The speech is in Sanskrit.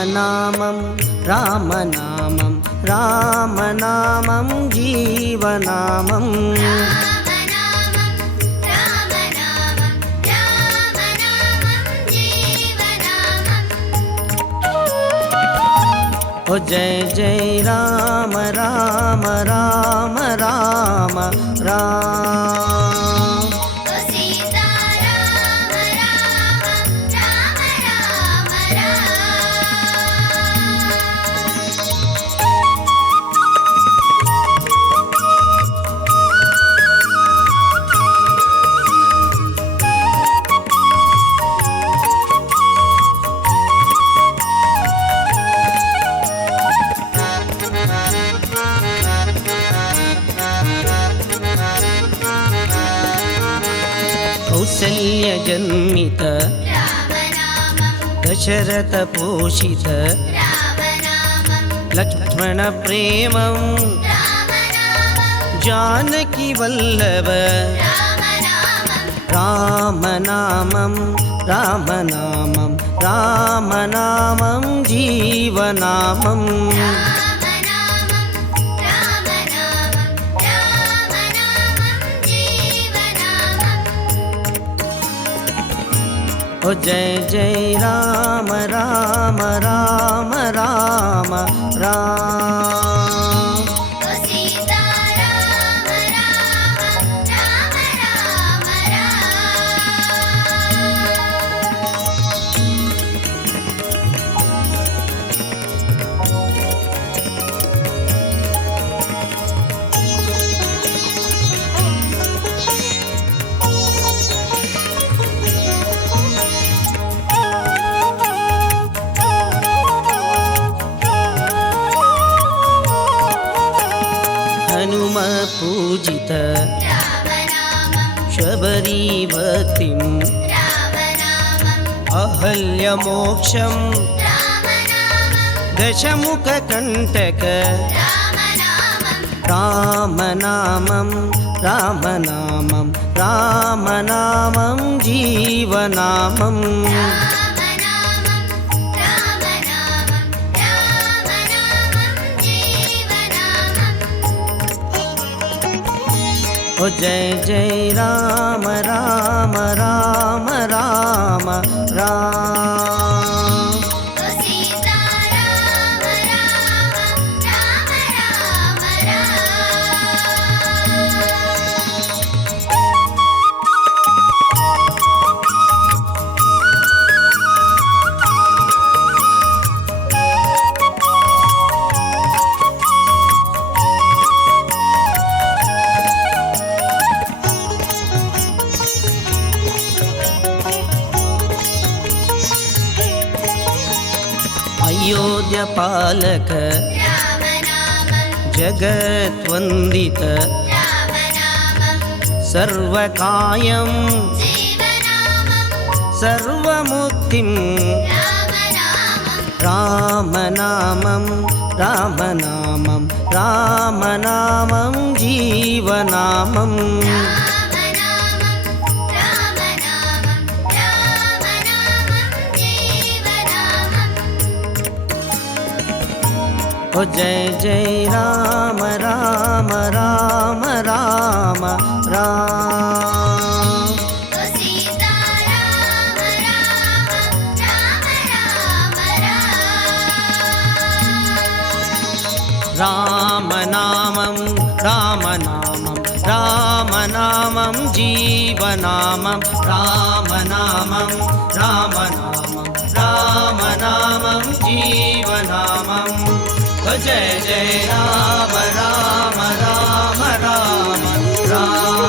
रामनामं रामनामं रामनामं जीवनामम् ओ जय जय राम राम राम राम राम। कौसल्यजन्मित। दशरथपोषित लक्ष्मणप्रेमं। जानकीवल्लभ रामनामं रामनामं रामनामं जीवनामम् जय जय राम राम पूजित। शबरीवतिम् रामनामम् अहल्यमोक्षं। रामनामं दशमुखकण्टक। रामनामं रामनामं रामनामं जीवनामम् ओ जय जय राम राम राम राम राम जगद्वन्दित रामनामं सर्वकायं। सर्वमुक्तिं रामनामं रामनामं रामनामं जीवनामम् ओ जय जय राम राम राम राम राम। ओ सीता राम राम राम राम राम। रामनामं रामनामं रामनामं जीवनामं जय जय राम राम राम राम राम।